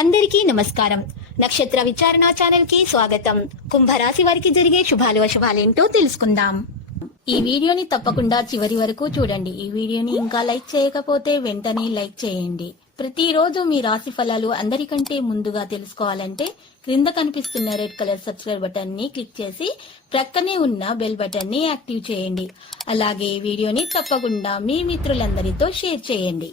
అందరికీ నమస్కారం. నక్షత్ర విచారణ ఛానల్ కి స్వాగతం. కుంభరాశి వారికి జరిగే శుభాలు అశుభాలేంటో తెలుసుకుందాం. ఈ వీడియోని తప్పకుండా చివరి వరకు చూడండి. ఈ వీడియోని ఇంకా లైక్ చేయకపోతే వెంటనే లైక్ చేయండి. ప్రతిరోజు మీ రాశి ఫలాలు అందరికంటే ముందుగా తెలుసుకోవాలంటే క్రింద కనిపిస్తున్న రెడ్ కలర్ సబ్స్క్రైబ్ బటన్ ని క్లిక్ చేసి ప్రక్కనే ఉన్న బెల్ బటన్ ని యాక్టివ్ చేయండి. అలాగే ఈ వీడియోని తప్పకుండా మీ మిత్రులందరితో షేర్ చేయండి.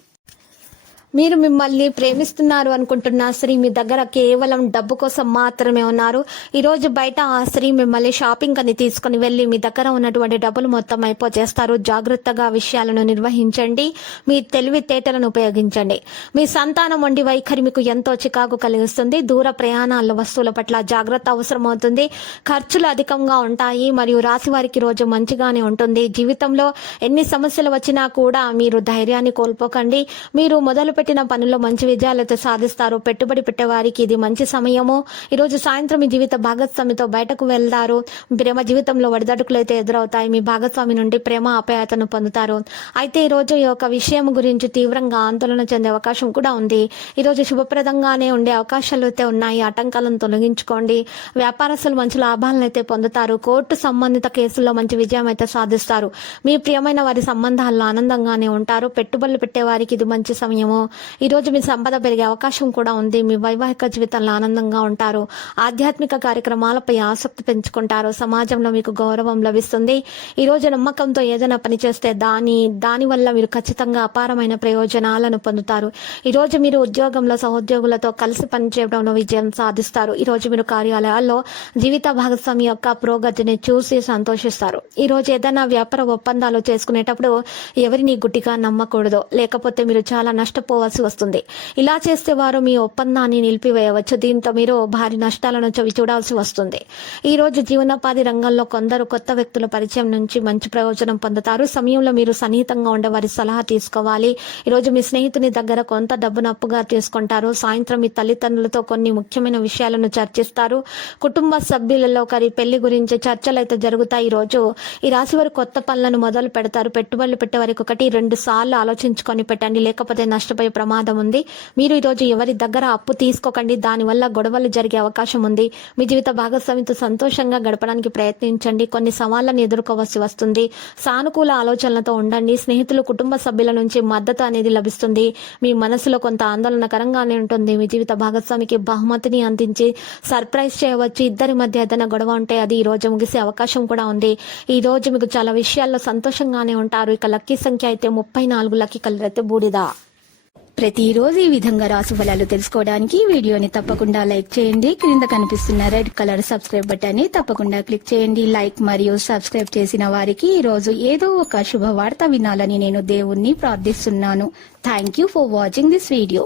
మీరు మిమ్మల్ని ప్రేమిస్తున్నారు అనుకుంటున్న స్త్రీ మీ దగ్గర కేవలం డబ్బు కోసం మాత్రమే ఉన్నారు. ఈరోజు బయట ఆ స్త్రీ మిమ్మల్ని షాపింగ్ అని తీసుకుని వెళ్లి మీ దగ్గర ఉన్నటువంటి డబ్బులు మొత్తం అయిపోచేస్తారు. జాగ్రత్తగా విషయాలను నిర్వహించండి. మీ తెలివితేటలను ఉపయోగించండి. మీ సంతానం వంటి వైఖరి మీకు ఎంతో చికాకు కలిగిస్తుంది. దూర ప్రయాణాల వస్తువుల పట్ల జాగ్రత్త అవసరమవుతుంది. ఖర్చులు అధికంగా ఉంటాయి మరియు రాశి వారికి రోజు మంచిగానే ఉంటుంది. జీవితంలో ఎన్ని సమస్యలు వచ్చినా కూడా మీరు ధైర్యాన్ని కోల్పోకండి. మీరు మొదలు పెట్టిన పనుల్లో మంచి విజయాలతో సాధిస్తారు. పెట్టుబడి పెట్టే వారికి ఇది మంచి సమయము. ఈరోజు సాయంత్రం మీ జీవిత భాగస్వామితో బయటకు వెళ్తారు. ప్రేమ జీవితంలో ఒడిదడుకులు అయితే ఎదురవుతాయి. మీ భాగస్వామి నుండి ప్రేమ ఆప్యాయతను పొందుతారు. అయితే ఈరోజు ఈ యొక్క విషయం గురించి తీవ్రంగా ఆందోళన చెందే అవకాశం కూడా ఉంది. ఈరోజు శుభప్రదంగానే ఉండే అవకాశాలు అయితే ఉన్నాయి. ఆటంకాలను తొలగించుకోండి. వ్యాపారస్తులు మంచి లాభాలను అయితే పొందుతారు. కోర్టు సంబంధిత కేసుల్లో మంచి విజయం అయితే సాధిస్తారు. మీ ప్రియమైన వారి సంబంధాల్లో ఆనందంగానే ఉంటారు. పెట్టుబడులు పెట్టే వారికి ఇది మంచి సమయము. ఈ రోజు మీ సంపద పెరిగే అవకాశం కూడా ఉంది. మీ వైవాహిక జీవితంలో ఆనందంగా ఉంటారు. ఆధ్యాత్మిక కార్యక్రమాలపై ఆసక్తి పెంచుకుంటారు. సమాజంలో మీకు గౌరవం లభిస్తుంది. ఈ రోజు నమ్మకంతో ఏదైనా పని చేస్తే దాని వల్ల మీరు ఖచ్చితంగా అపారమైన ప్రయోజనాలను పొందుతారు. ఈ రోజు మీరు ఉద్యోగంలో సహోద్యోగులతో కలిసి పనిచేయడంలో విజయం సాధిస్తారు. ఈ రోజు మీరు కార్యాలయాల్లో జీవిత భాగస్వామి యొక్క పురోగతిని చూసి సంతోషిస్తారు. ఈ రోజు ఏదైనా వ్యాపార ఒప్పందాలు చేసుకునేటప్పుడు ఎవరిని గుడ్డిగా నమ్మకూడదు, లేకపోతే మీరు చాలా నష్టపోవాల్సి వస్తుంది. ఇలా చేస్తే వారు మీ ఒప్పందాన్ని నిలిపివేయవచ్చు. దీంతో మీరు భారీ నష్టాలను చవి చూడాల్సి వస్తుంది. ఈ రోజు జీవనోపాధి రంగంలో కొందరు కొత్త వ్యక్తుల పరిచయం నుంచి మంచి ప్రయోజనం పొందుతారు. సమయంలో మీరు సన్నిహితంగా ఉండే వారి సలహా తీసుకోవాలి. ఈ రోజు మీ స్నేహితుని దగ్గర కొంత డబ్బును అప్పుగా తీసుకుంటారు. సాయంత్రం మీ తల్లిదండ్రులతో కొన్ని ముఖ్యమైన విషయాలను చర్చిస్తారు. కుటుంబ సభ్యులలో ఒకరి పెళ్లి గురించి చర్చలు అయితే జరుగుతాయి. ఈ రోజు ఈ రాశి వారు కొత్త పనులను మొదలు పెడతారు. పెట్టుబడులు పెట్టే వారికి 1-2 సార్లు ఆలోచించుకొని పెట్టండి, లేకపోతే నష్టపోయే ప్రమాదం ఉంది. మీరు ఈరోజు ఎవరి దగ్గర అప్పు తీసుకోకండి. దానివల్ల గొడవలు జరిగే అవకాశం ఉంది. మీ జీవిత భాగస్వామితో సంతోషంగా గడపడానికి ప్రయత్నించండి. కొన్ని సవాళ్లను ఎదుర్కోవాల్సి వస్తుంది. సానుకూల ఆలోచనలతో ఉండండి. స్నేహితులు, కుటుంబ సభ్యుల నుంచి మద్దతు అనేది లభిస్తుంది. మీ మనసులో కొంత ఆందోళనకరంగానే ఉంటుంది. మీ జీవిత భాగస్వామికి బహుమతిని అందించి సర్ప్రైజ్ చేయవచ్చు. ఇద్దరి మధ్య ఏదైనా గొడవ ఉంటే అది ఈ రోజు ముగిసే అవకాశం కూడా ఉంది. ఈ రోజు మీకు చాలా విషయాల్లో సంతోషంగానే ఉంటారు. ఇక లక్కీ సంఖ్య అయితే 34, లక్కీ కలర్ అయితే బూడిద. ప్రతిరోజు ఈ విధంగా రాశి ఫలాలు తెలుసుకోవడానికి వీడియోని తప్పకుండా లైక్ చేయండి. క్రింద కనిపిస్తున్న రెడ్ కలర్ సబ్స్క్రైబ్ బటన్ ని తప్పకుండా క్లిక్ చేయండి. లైక్ మరియు సబ్స్క్రైబ్ చేసిన వారికి ఈ రోజు ఏదో ఒక శుభవార్త వినాలని నేను దేవుణ్ణి ప్రార్థిస్తున్నాను. Thank you for watching this video.